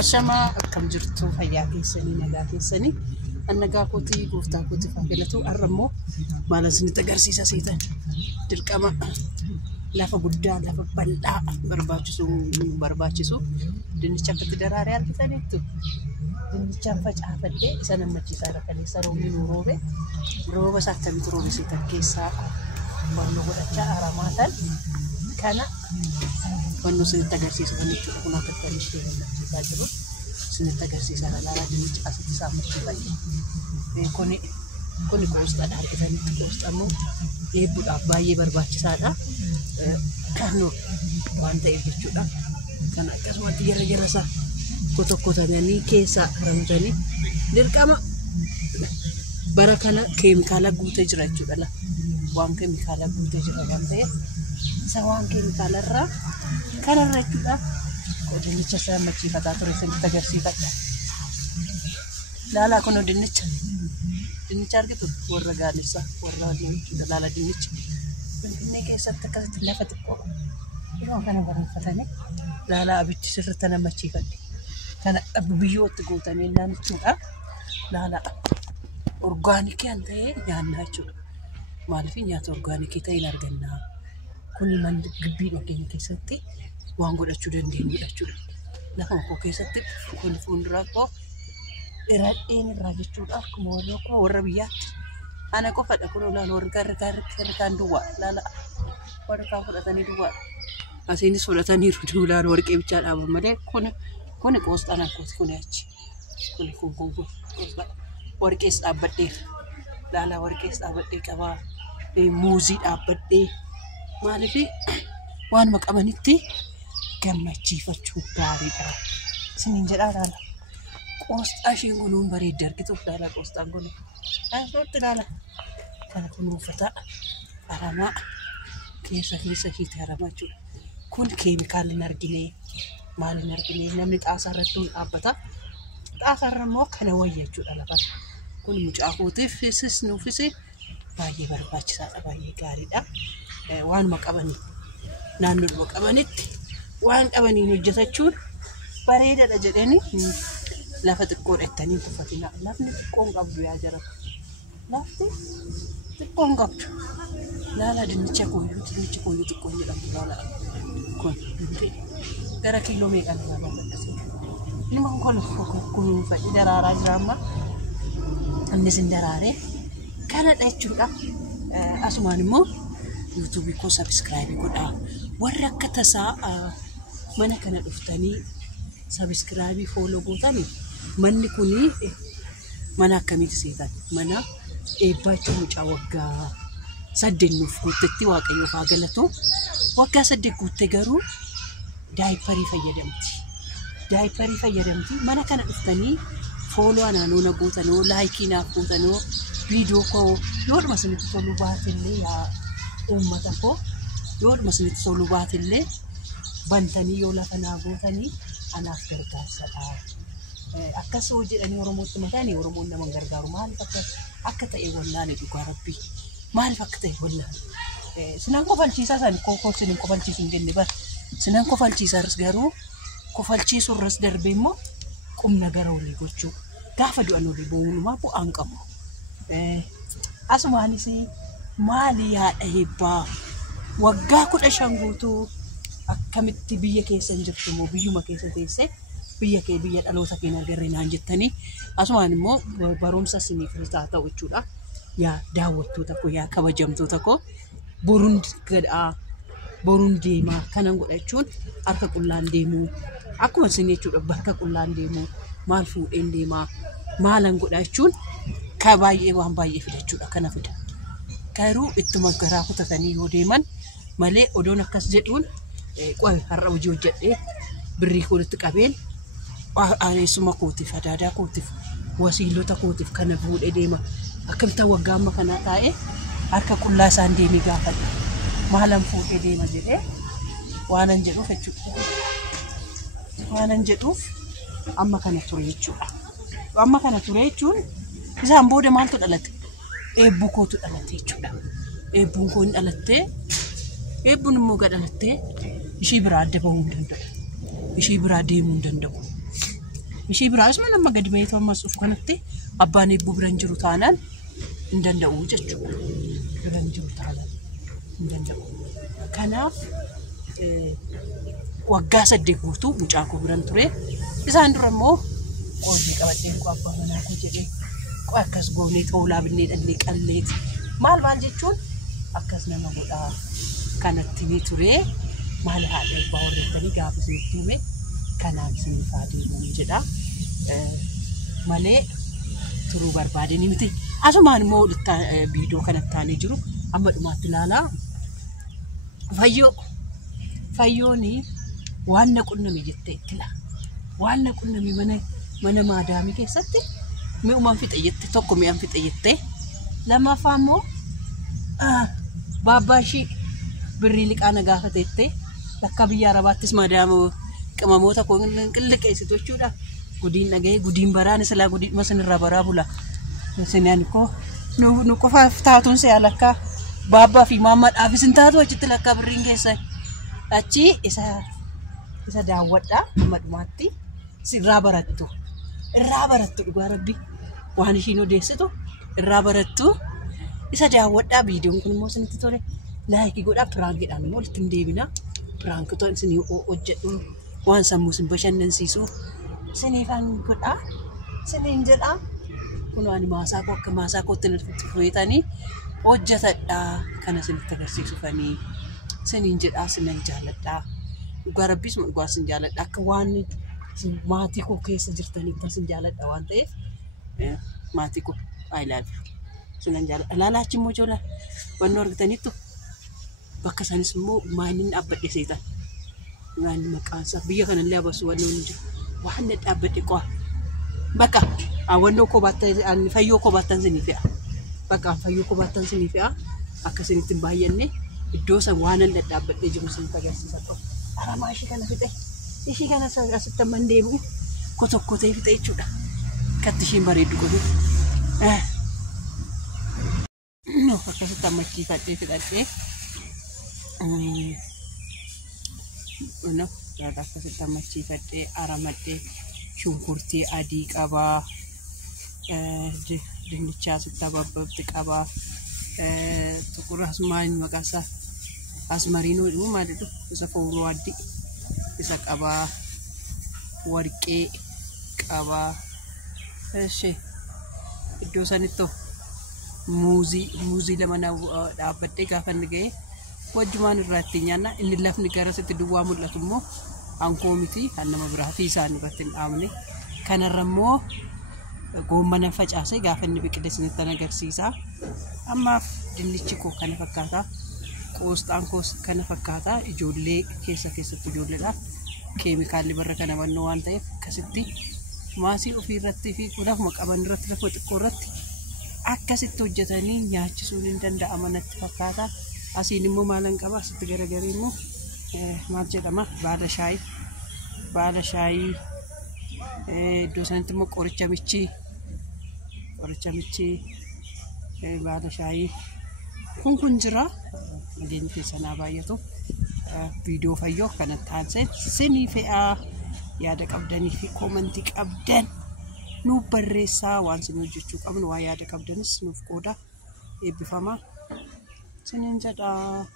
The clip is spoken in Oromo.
Ashama akkam jirtu fayyaa keessanii nagaa keessanii annagaa kootii gooftaa kootii faagelatu arrammoo maal isinitti agarsiisa seetan dirqama lafa guddaa lafa bal'aa barbaachisu dinnicha akkatti daraaree argitaniittu dinnichaan facaafadhee isa nammachiisaa irra kaleessa roobni nu rooba saakamitti roobe seetan keessaa wanno godhachaa aramaatan kana wanno isinitti agarsiisa kan jechuudha kun akka kanishee nammachiisaa jiru isinitti agarsiisa laalaa dinnicha asitti saammachiifadhe kuni qoosxaadha argitanitti qoosxammoo eebbuudhaaf baay'ee barbaachisaadha kanno waan ta'eef jechuudha kan akkasumatti jara isaa kotokkotanii keessaa haramtanii dirqama bara kana keemikaala guutee jira jechuudha waan keemikaala guutee jira waan ta'eef isa waan keemikaala irraa kanarra jechuudha dinnicha saammachiifataa ture isinitti agarsiifadha laalaa kun dinnicha argitu warra gaalessa warra dinnicha laala dinnicha finfinnee keessatti akkasitti lafa xiqqoo yeroo kana bareeffatanii laalaa abichi sirriitti nammachiifadhe kana biyyootti guutanii naannichuudha laalaa orgaanikii an ta'ee nyaannaa jechuudha maaliif nyaata orgaanikii ta'een argannaa kun malli gibbii dhaggeenya keessatti waan godhachuu dandeenyudha jechuudha lafa koo keessatti kun fuulduraa koo dheeradheen irraa jechuudha akkuma warra biyyaatti ana qofadha kun olaanoo warri duwwaa laala warri kaan fudhatanii duwwaa asiinis fudhataniiru duulaan warqee bichaa dhaaban malee kun qoosxaan akkooti kun achi kun qoosxaa warqees dhaabbadheera laala warqees dhaabbadhee qabaa muuzii dhaabbadhee maaliif waan maqamanitti gammachiifachuu gaariidha isiniin jedhaa laala qoosxaa isheen kunuun bareedde argituuf laala qoosxaan kun asootti laala kana kunuunfata aramaa keessa hiite aramaa jechuudha kun keemikaala hin argine maal hin argine namni xaasaa irratti dhaabbata xaasaa irra immoo kana wayya jechuudha lafa kun mucaa kootiif nuufis baay'ee barbaachisaadha baay'ee gaariidha waan maqabanii naannoodhuma qabanitti waan qabaniin hojjetachuun bareedaadha jedhanii lafa xiqqoo dheettanii tuffatina lafni xiqqoon qabdu yaa jara lafti xiqqoon qabdu laala dinnicha kooyyuu xiqqoon jedhamu laala kun gara kiiloo meeqan laala badhase ilma kun fa'i daraaraa jira amma innis hin daraaree kanadha jechuudha asumaan immoo yuutuubii koo sabiskiraayibii godhaa warra akka tasaa mana kana dhuftanii sabiskiraayibii fooloo gootanii manni kunii mana akkamitti seetan mana eebbaacha mucaa waggaa 8 nuuf guutetti waaqayyoof haa galatu waggaa 8 guutte garuu daayiparii fayyadamti mana kana dhuftanii fooloo anaanoo gootanoo laayikii naaf gootanoo viidiyoo koo yoodhuma isinitti toluu baatillee yaa uummata koo yoodhuma isinitti toluu baatillee bantanii yoo lafa naa gootanii anaaf gargaarsadha akkas hojjedhanii oromootti mataanii oromoon nama gargaaru maaliif akka ta'e wallaale dhugaa rabbii maaliif akka ta'e wallaale sinaan kofalchiisaa san kookoo sinin kofalchiisu hin jenne bar sinaan kofalchiisaarras garuu kofalchiisurras darbee immoo qumna gara olii gochuu gaafa du'an olii bo'uunumaa bu'aan qabu asumaanis maali yaadha heebbaa waggaa 15 guutuu akkamitti biyya keessa hin jirtu immoo biyyuma keessa teessee biyya dhaloota keenya agarree naan jettanii asumaan immoo barumsa isiniif haa ta'u jechuudha yaa daawwattoota koo yaa kabajamtoota koo boruun deemaa kanan godha jechuun harka qullaan deemuu akkuma isin jechuudha bakka qullaan deemuu maal fuudheen deemaa maalan godha jechuun ka baay'ee waan baay'ee fida jechuudha kana fida garuu ittuma garaa kutatanii yoo deeman malee odoon akkas jedhuun qoy har'a hojii hojjedhee birrii koolitti qabeen aaneessuma kootiif adaadaa kootiif wasiilota kootiif kana fuudhee deema akkamitti waggaa amma kanaa taa'ee harka qullaa isaan deemee gaafadha maalan fuudhee deema jedhee waanan jedhuuf jechuudha waanan jedhuuf amma kana ture jechuudha amma kana ture jechuun isaan booda maaltu dhalate eebbuu kootu dhalate jechuudha eebbuun koo hin dhalattee eebbuun immoo gadhalattee ishii biraa adda bahuu hin danda'u ishii biraa deemuu hin danda'u ishee biraas nama gadi ba'ee ta'uu masuuf kanatti abbaan eebbuu biran jiru taanaan hin danda'u jechuudha. Biran jiru taanaan hin danda'u. Kanaaf waggaa 8 guutuu mucaa koo biran ture. Isaan dura immoo qoollee qabadheen koo abbaa manaa koo jedhee akkas goonee ta'ulaa binnee dhallee qalleeti. Maal jechuun akkas nama godhaa kanatti ni ture. Maal haadha abbaa warreettanii gaafa isinitti hime kanaan isiniif adeemamu jedha. Malee turuu barbaadanii miti. Asumaan immoo viidiyoo kanatti taanee jiru amma dhumaatti ilaalaa. Fayyooni waan naqunnami jettee kila. Waan naqunnami mana maadaamii keessatti mi'umaan fixe jette tokko mi'aan fixe jette. Lammaffaa immoo baabbaa ishii birrii liqaana gaafateette lakka biyya Arabaattis maadaama qamamoota koo qilliqeessitu jechuudha. Gudiin dhaga'ee gudiin baraan silaa gudiin masinirraa baraa bula. Sinaan koo nu qofaaf taatuun si'a lakka baabbaa fi maammadhaaf isin taatu achitti lakka birriin keessa achi isa daawwadhaa amma dhumaatti irraa barattu dhugaa rabbi waan ishiin odeessitu irraa barattu isa daawwadhaa. Viidiyoon kun immoo isinitti tole laayikii godhaa. Piraankiidhaan immoo walitti hin deebina. Piraankiitu isinii hojjedhu waan sammuu isin bashannansiisu isiniifan godhaa. Isiniin jedhaa kun waan maasaa koo akka maasaa kootti nutti fudhatanii hojjetadhaa kana isinitti agarsiisufanii isiniin jedhaa. Isinan jaalladhaa dhugaa rabbis dhugaa isin jaalladhaa akka waan maatii koo keessa jirtaniif isin jaalladhaa waan ta'eef maatii koo I love you. Isinan jaalladha. Ilaalaachi immoo ijoollee wanni argitaniittu bakka isaaniis immoo maaliin dhaabbadhe seetan waan maqaansaa biyya kanallee abasu wanni hundi jiru waan dhaabbadhe qo'a bakka wannoo koo baattan fayyoo koo baattan sinii fe'a bakka fayyoo koo baattan sinii fe'a akka isinitti hin baay'anne iddoo san waan dhaabbadhe jiru isinitti agarsiisa qo'a. Aramaa ishii kana fixe ishii kana asitti amman deebi'u kotokkotee fixe jechuudha. Katti ishiin bareeddu godhu akkasitti ammachiifadhee fixadhee akkasitti ammachiifadhee aramadhee shunkurtii adii qabaa dinnichaa asitti ababbabti qabaa tuqur asmaan maqaasa asmariinuu dhuu maalidhu isa fooroo adii isa qabaa warqee qabaa iddoo sanitti muuzii lama dhaabbadhee gaafa inni ga'e wajjumaan irratti nyaanna inni lafni garasitti duwwaa mul'atu immoo hankoo miti kan nama biraa fi isaan irratti hin dhaabne. Kanarra immoo goommana facaasee gaafa inni biqile isinitti agarsiisa. Ammaaf dinnichi koo kana fakkaata. Qoosxaan koos kana fakkaata. Ijoollee keessatti ijoolleedha. Keemikaalli barra kana mannoo waan ta'eef akkasitti maasii ofii irratti fi lafuma qaban irratti lafa xiqqoo irratti akkasitti hojjetanii nyaachisuun hin danda'ama natti fakkaata. Asiin immoo maalan qaba asitti garagaree immoo maal jedhama baala shaayii iddoo sanatti immoo qoricha michii baala shaayii kun jira. Nageenya keessanaa baay'atu viidiyoo fayyoo kanatti aanseen sinii fe'aa yaada qabdanii fi koomentii qabdan nuuf barreessaa. Waan isin hojjechuu qabnu waa yaada qabdanis nuuf qooda eebbifamaa. Sinin jedhaa.